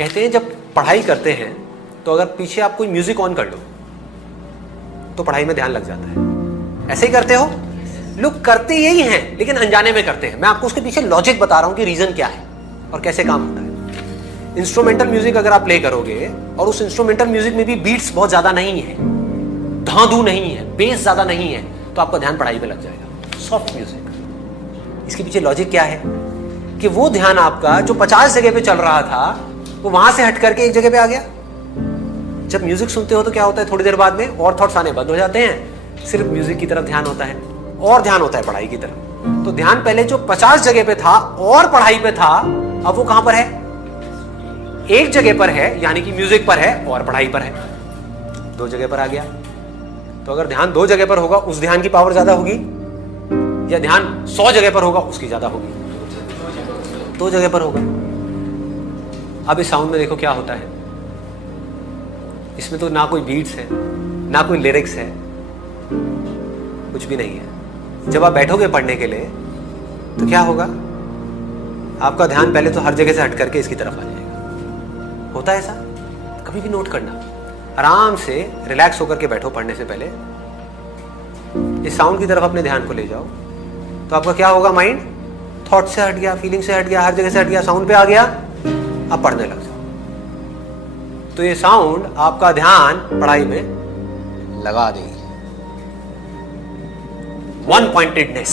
कहते हैं जब पढ़ाई करते हैं तो अगर पीछे आप कोई म्यूजिक ऑन कर लो तो पढ़ाई में ध्यान लग जाता है। ऐसे ही करते हो? लोग करते यही हैं लेकिन अनजाने में करते हैं। मैं आपको उसके पीछे लॉजिक बता रहा हूं कि रीजन क्या है और कैसे काम होता है। इंस्ट्रूमेंटल म्यूजिक अगर आप प्ले करोगे और उस इंस्ट्रूमेंटल म्यूजिक में भी बीट्स बहुत ज्यादा नहीं है, धांधू नहीं है, बेस ज्यादा नहीं है, तो आपका ध्यान पढ़ाई पे लग जाएगा। सॉफ्ट म्यूजिक, इसके पीछे लॉजिक क्या है कि वो ध्यान आपका जो 50 जगह पे चल रहा था वो वहां से हट करके एक जगह पे आ गया। जब म्यूजिक सुनते हो तो क्या होता है, थोड़ी देर बाद में और थॉट्स आने बंद हो जाते हैं, सिर्फ म्यूजिक की तरफ ध्यान होता है और ध्यान होता है पढ़ाई की तरफ। तो ध्यान पहले जो 50 जगह पे था और पढ़ाई पे था, अब वो कहां पर है? एक जगह पर है, यानी कि म्यूजिक पर है और पढ़ाई पर है। 2 जगह पर आ गया। तो अगर ध्यान 2 जगह पर होगा उस ध्यान की पावर ज्यादा होगी, या ध्यान 100 जगह पर होगा उसकी ज्यादा होगी? 2 जगह पर होगा। अब इस साउंड में देखो क्या होता है। इसमें तो ना कोई बीट्स है, ना कोई लिरिक्स है, कुछ भी नहीं है। जब आप बैठोगे पढ़ने के लिए तो क्या होगा? आपका ध्यान पहले तो हर जगह से हट करके इसकी तरफ आ जाएगा। होता है ऐसा? कभी भी नोट करना। आराम से रिलैक्स होकर के बैठो पढ़ने से पहले, इस साउंड की तरफ अपने ध्यान को ले जाओ तो आपका क्या होगा? माइंड थॉट से हट गया, फीलिंग से हट गया, हर जगह से हट गया, साउंड पे आ गया, अब पढ़ने लग जाओ। तो ये साउंड आपका ध्यान पढ़ाई में लगा देगी। वन पॉइंटेडनेस,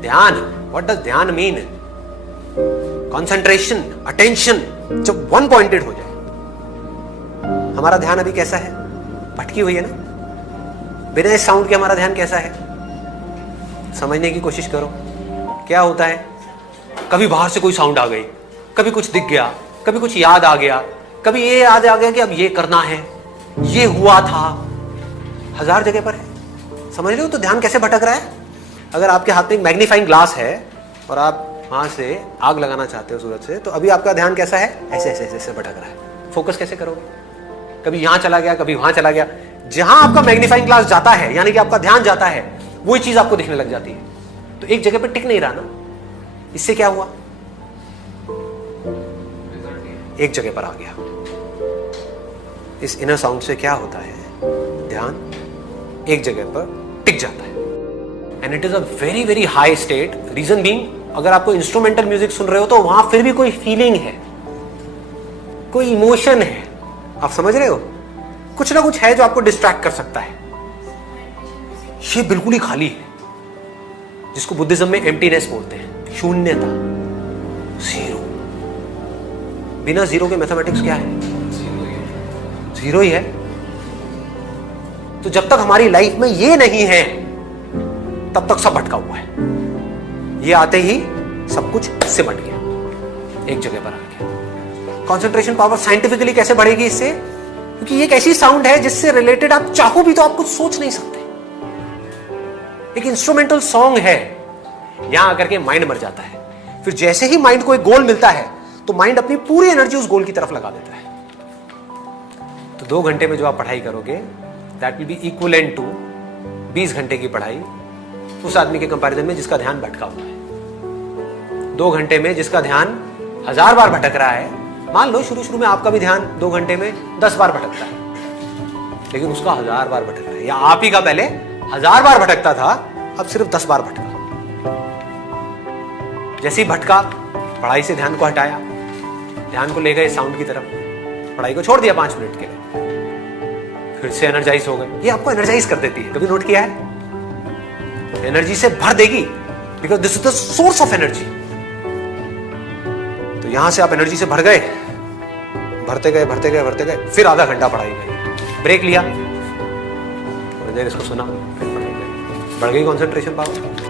ध्यान। व्हाट डज ध्यान मीन? कंसंट्रेशन, अटेंशन, जब वन पॉइंटेड हो जाए। हमारा ध्यान अभी कैसा है? भटकी हुई है ना। बिना इस साउंड के हमारा ध्यान कैसा है? समझने की कोशिश करो। क्या होता है? कभी बाहर से कोई साउंड आ गई, कभी कुछ दिख गया, कभी कुछ याद आ गया, कभी ये याद आ गया कि अब ये करना है, ये हुआ था। 1000 जगह पर है। समझ रहे हो तो ध्यान कैसे भटक रहा है? अगर आपके हाथ में एक मैग्नीफाइंग ग्लास है और आप वहां से आग लगाना चाहते हो सूरज से, तो अभी आपका ध्यान कैसा है? ऐसे ऐसे ऐसे भटक रहा है। फोकस कैसे करोगे? कभी यहां चला गया, कभी वहां चला गया। जहां आपका मैग्नीफाइंग ग्लास जाता है, यानी कि आपका ध्यान जाता है, वही चीज आपको दिखने लग जाती है। तो एक जगह पर टिक नहीं रहा ना। इससे क्या हुआ? एक जगह पर आ गया। इस इनर साउंड से क्या होता है? ध्यान एक जगह पर टिक जाता है। And it is a very very high state. Reason being, अगर आपको इंस्ट्रूमेंटल म्यूजिक सुन रहे हो तो वहां फिर भी कोई फीलिंग है, कोई इमोशन है। आप समझ रहे हो? कुछ ना कुछ है जो आपको डिस्ट्रैक्ट कर सकता है। ये बिल्कुल ही खाली है, जिसको बुद्धिज्म में एम्प्टीनेस बोलते हैं, शून्यता, जीरो। बिना जीरो के मैथमेटिक्स क्या है? जीरो ही है। तो जब तक हमारी लाइफ में ये नहीं है तब तक सब भटका हुआ है। ये आते ही सब कुछ सिमट गया, एक जगह पर आ गया। कंसंट्रेशन पावर साइंटिफिकली कैसे बढ़ेगी इससे? क्योंकि ये एक ऐसी साउंड है जिससे रिलेटेड आप चाहो भी तो आप कुछ सोच नहीं सकते। एक इंस्ट्रूमेंटल सॉन्ग है, यहां आकर के माइंड मर जाता है। फिर जैसे ही माइंड को एक गोल मिलता है तो माइंड अपनी पूरी एनर्जी उस गोल की तरफ लगा देता है। तो 2 घंटे में जो आप पढ़ाई करोगे, that will be equivalent to 20 घंटे की पढ़ाई उस आदमी के कंपैरिजन में जिसका ध्यान भटका हुआ है। 2 घंटे में जिसका ध्यान 1000 बार भटक रहा है, मान लो शुरू में आपका भी ध्यान 2 घंटे में 10 बार भटकता है, लेकिन उसका 1000 बार भटक रहा है। या आप ही का पहले 1000 बार भटकता था, अब सिर्फ 10 बार भटका। जैसे ही भटका, पढ़ाई से ध्यान को हटाया, ध्यान को ले गए साउंड की तरफ, पढ़ाई को छोड़ दिया 5 मिनट के लिए, फिर से एनर्जाइज हो गए। ये आपको एनर्जाइज कर देती है। कभी नोट किया है? एनर्जी से भर देगी, because this is the source of energy. तो यहां से आप एनर्जी से भर गए, भरते गए भरते गए भरते गए, फिर आधा घंटा पढ़ाई करी, ब्रेक लिया, थोड़ी देर इसको सुना, फिर पढ़ाई करी, बढ़ गई कंसंट्रेशन पावर।